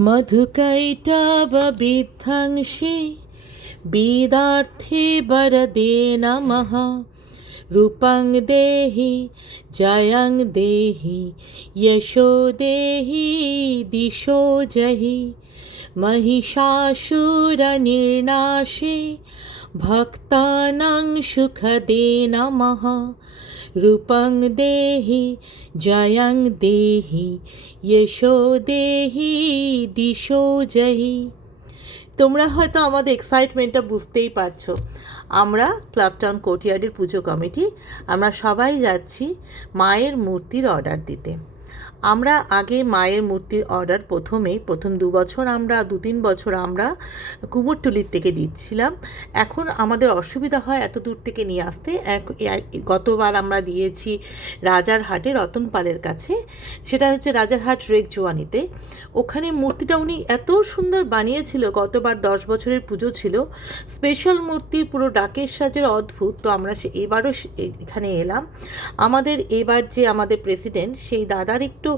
मधुकैटभविध्वंसे वेदार्थे वरदे नमः। रूपं देहि जयं देहि यशो देहि दिशो जहि। महिषासुरनिर्नाशे भक्तानां सुखदे नमः। रूपं देहि जयं देहि यशो देहि दिशो जहि। তোমরা হয়তো আমাদের এক্সাইটমেন্টটা বুঝতেই পারছো। আমরা ক্লাব টাউন কোর্টইয়ার্ডের পুজো কমিটি আমরা সবাই যাচ্ছি মায়ের মূর্তির অর্ডার দিতে। আমরা আগে মায়ের মূর্তির অর্ডার প্রথম 2 বছর আমরা 2-3 বছর আমরা কুমোরটুলির থেকে দিচ্ছিলাম। এখন আমাদের অসুবিধা হয় এত দূর থেকে নিয়ে আসতে। গতবার আমরা দিয়েছি রাজারহাটে রতন পালের কাছে, সেটা হচ্ছে রাজারহাট রেকজোয়ানিতে। ওখানে মূর্তিটা উনি এত সুন্দর বানিয়েছিল। গতবার 10 বছরের পুজো ছিল, স্পেশাল মূর্তি, পুরো ডাকের সাজের অদ্ভুত। তো আমরা এবারও এখানে এলাম। আমাদের এবার যে আমাদের প্রেসিডেন্ট, সেই দাদার একটু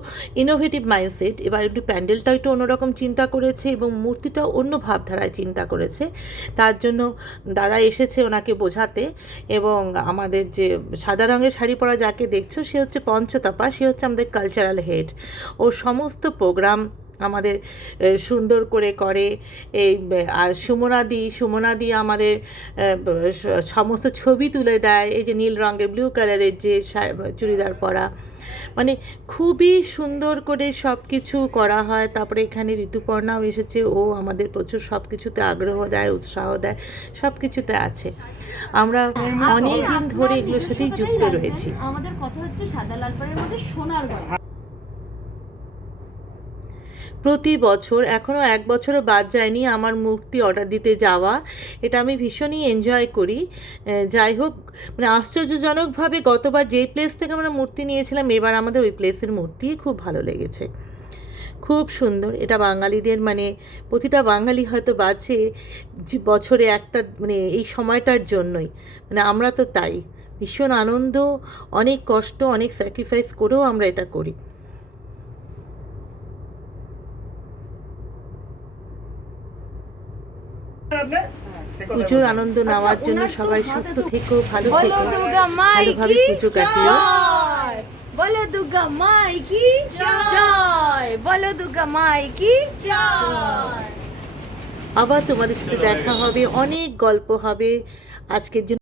ইনোভেটিভ মাইন্ডসেট। এবার একটু প্যান্ডেলটা একটু অন্যরকম চিন্তা করেছে এবং মূর্তিটাও অন্য ভাবধারায় চিন্তা করেছে। তার জন্য দাদা এসেছে ওনাকে বোঝাতে। এবং আমাদের যে সাদা রঙের শাড়ি পরা যাকে দেখছো, সে হচ্ছে পঞ্চতাপা, সে হচ্ছে আমাদের কালচারাল হেড। ও সমস্ত প্রোগ্রাম আমাদের সুন্দর করে এই। আর সুমনাদি আমাদের সমস্ত ছবি তুলে দেয়। এই যে নীল রঙের ব্লু কালারের যে চুড়িদার পরা, মানে খুবই সুন্দর করে সব কিছু করা হয়। তারপরে এখানে ঋতুপর্ণাও এসেছে, ও আমাদের প্রচুর সব কিছুতে আগ্রহ দেয়, উৎসাহ দেয়, সব কিছুতে আছে। আমরা অনেক দিন ধরে এগুলোর সাথেই যুক্ত রয়েছি। আমাদের কথা হচ্ছে সাদা লাল পাড়ের মধ্যে সোনার গয়না। প্রতি বছর, এখনও 1 বছরও বাদ যায়নি আমার মূর্তি অর্ডার দিতে যাওয়া। এটা আমি ভীষণই এনজয় করি। যাই হোক, মানে আশ্চর্যজনকভাবে গতবার যেই প্লেস থেকে আমরা মূর্তি নিয়েছিলাম, এবার আমাদের ওই প্লেসের মূর্তি খুব ভালো লেগেছে, খুব সুন্দর। এটা বাঙালিদের, মানে প্রতিটা বাঙালি হয়তো বাঁচে বছরে একটা, মানে এই সময়টার জন্যই। মানে আমরা তো তাই ভীষণ আনন্দ, অনেক কষ্ট, অনেক স্যাক্রিফাইস করেও আমরা এটা করি। পুজোর আনন্দ নেওয়ার জন্য সবাই সুস্থ থেকো, ভালো থেকো, ভালোভাবে পুজো কাটিও। বলো দুর্গা মাই কি জয়, বলো দুর্গা মাই কি জয়। আবার তোমাদের সাথে দেখা হবে, অনেক গল্প হবে। আজকের জন্য